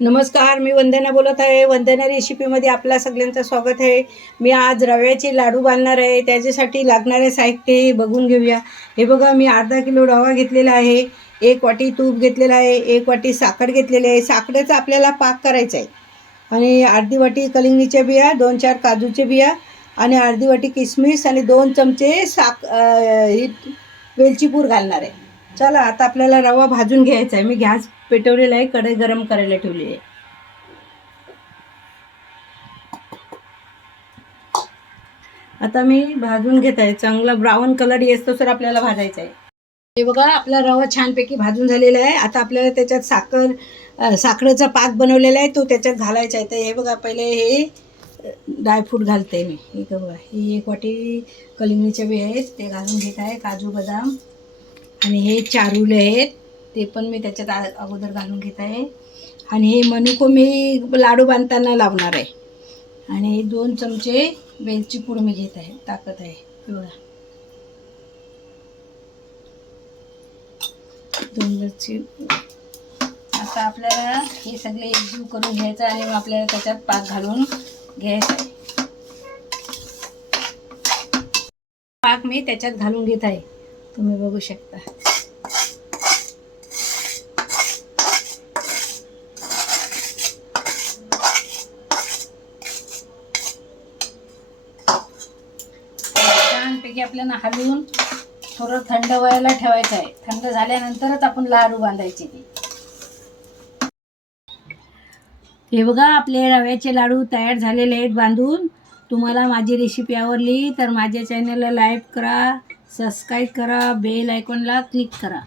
नमस्कार, मी वंदना बोलत आहे. वंदना रेसिपीमध्ये आपल्या सगळ्यांचं स्वागत आहे. मी आज रव्याचे लाडू बांधणार आहे. त्याच्यासाठी लागणारे साहित्य हे बघून घेऊया. हे बघा, मी अर्धा किलो रवा घेतलेला आहे, 1 वाटी तूप घेतलेलं आहे, 1 वाटी साखर घेतलेली आहे. साखरेचा आपल्याला पाक करायचा आहे. आणि अर्धी वाटी कलिंगडीच्या बिया, 2-4 काजूच्या बिया आणि अर्धी वाटी किसमिस आणि 2 चमचे वेलची पूड घालणार आहे. चला, आता आपल्याला रवा भाजून घ्यायचा आहे. मी गॅस पेटवलेला आहे, कढई गरम करायला ठेवली आहे. आता मी भाजून घेत आहे. चांगला ब्राऊन कलर येतो तर आपल्याला भाजायचा आहे. हे बघा, आपला रवा छानपैकी भाजून झालेला आहे. आता आपल्याला त्याच्यात साखरेचा पाक बनवलेला आहे, तो त्याच्यात घालायचा आहे. तर हे बघा, पहिले हे ड्रायफ्रूट घालते मी. हे बघा, ही 1 वाटी कलिंगडीचे बी आहेत, ते घालून घेत आहे. काजू बदाम आणि हे चारुले आहेत, ते पण मी त्याच्यात अगोदर घालून घेत आहे. आणि हे मनुको मी लाडू बांधताना लावणार आहे. आणि 2 चमचे वेलची पूड मी घेत आहे, टाकत आहे. बघा, 2 वेलची. आता आपल्याला हे सगळे एकजीव करून घ्यायचं आणि मग आपल्याला त्याच्यात पाक घालून घ्यायचा आहे. पाक मी त्याच्यात घालून घेत आहे, तुम्ही बघू शकता. छानपैकी आपल्याला हलवून थोडं थंड व्हायला ठेवायचं आहे. थंड झाल्यानंतरच आपण लाडू बांधायचे ते. हे बघा, आपले रव्याचे लाडू तयार झालेले आहेत बांधून. तुम्हाला माझी रेसिपी आवडली तर माझ्या चॅनलला लाईक करा, सबस्क्राईब करा, बेल आयकॉनला क्लिक करा.